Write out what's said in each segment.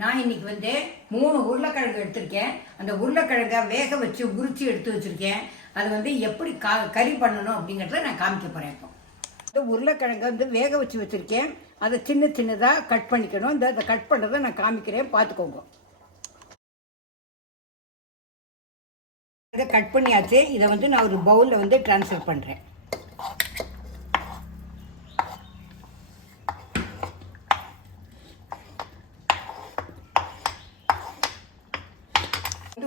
நான் இன்னைக்கு வந்து 3 உருளைக்கிழங்கு எடுத்திருக்கேன். அந்த உருளைக்கிழங்கை வேக வச்சு உரிச்சு எடுத்து வச்சிருக்கேன். அது வந்து எப்படி கறி பண்ணணும் அப்படிங்கிறத நான் காமிக்க போகிறேன். இப்போ இந்த உருளைக்கிழங்கை வந்து வேக வச்சு வச்சுருக்கேன். அதை சின்ன சின்னதாக கட் பண்ணிக்கணும். இந்த கட் பண்ணுறதை நான் காமிக்கிறேன், பார்த்துக்கோங்க. இதை கட் பண்ணியாச்சு. இதை வந்து நான் ஒரு பவுலில் வந்து ட்ரான்ஸ்ஃபர் பண்ணுறேன்.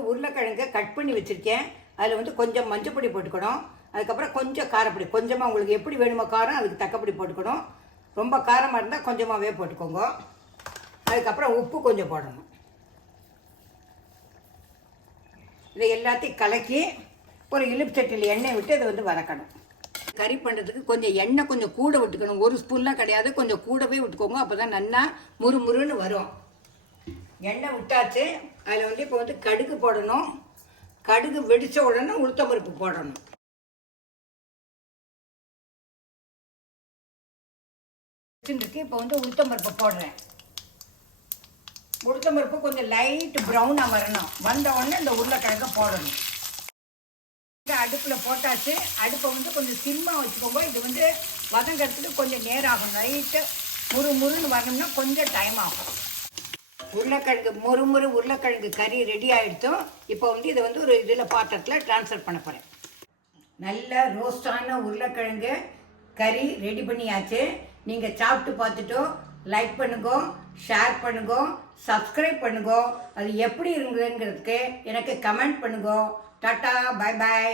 உருளைக்கிழங்கை கட் பண்ணி வச்சுருக்கேன். அதில் வந்து கொஞ்சம் மஞ்சப்பொடி போட்டுக்கணும். அதுக்கப்புறம் கொஞ்சம் காரப்பொடி, கொஞ்சமாக உங்களுக்கு எப்படி வேணுமோ காரம் அதுக்கு தக்கப்படி போட்டுக்கணும். ரொம்ப காரமாக இருந்தால் கொஞ்சமாகவே போட்டுக்கோங்க. அதுக்கப்புறம் உப்பு கொஞ்சம் போடணும். இதை எல்லாத்தையும் கலக்கி ஒரு இலுப்புச்சட்டியில் எண்ணெய் விட்டு இதை வந்து வதக்கணும். கறி பண்ணுறதுக்கு கொஞ்சம் எண்ணெய் கொஞ்சம் கூட விட்டுக்கணும். 1 ஸ்பூன்லாம் கிடையாது, கொஞ்சம் கூடவே விட்டுக்கோங்க. அப்போ தான் நல்லா முறுமுறுன்னு வரும். எண்ணெய் விட்டாச்சு. அதில் வந்து இப்போ வந்து கடுகு போடணும். கடுகு வெடித்த உடனே உளுத்தம்பருப்பு போடணும். இப்போ வந்து உளுத்தம்பருப்பு போடுறேன். உளுத்தம்பருப்பு கொஞ்சம் லைட் ப்ரௌனாக வரணும். வந்த உடனே இந்த உருளைக்கிழங்கை போடணும். அடுப்பில் போட்டாச்சு. அடுப்பை வந்து கொஞ்சம் சிம்மாக வச்சுக்கோங்க. இது வந்து வதங்கிறதுக்கு கொஞ்சம் நேரம் ஆகும். லைட்டு முறுமுறுன்னு வரணும்னா கொஞ்சம் டைம் ஆகும். உருளைக்கிழங்கு முறுமுறு உருளைக்கிழங்கு கறி ரெடி ஆகிடுத்தோம். இப்போ வந்து இதை வந்து ஒரு இதில் பாத்திரத்தில் ட்ரான்ஸ்ஃபர் பண்ண போகிறேன். நல்ல ரோஸ்டான உருளைக்கிழங்கு கறி ரெடி பண்ணியாச்சு. நீங்கள் சாப்பிட்டு பார்த்துட்டோ லைக் பண்ணுங்க, ஷேர் பண்ணுங்க, சப்ஸ்கிரைப் பண்ணுங்க. அது எப்படி இருந்ததுங்கிறதுக்கு எனக்கு கமெண்ட் பண்ணுங்க. Tata, bye bye.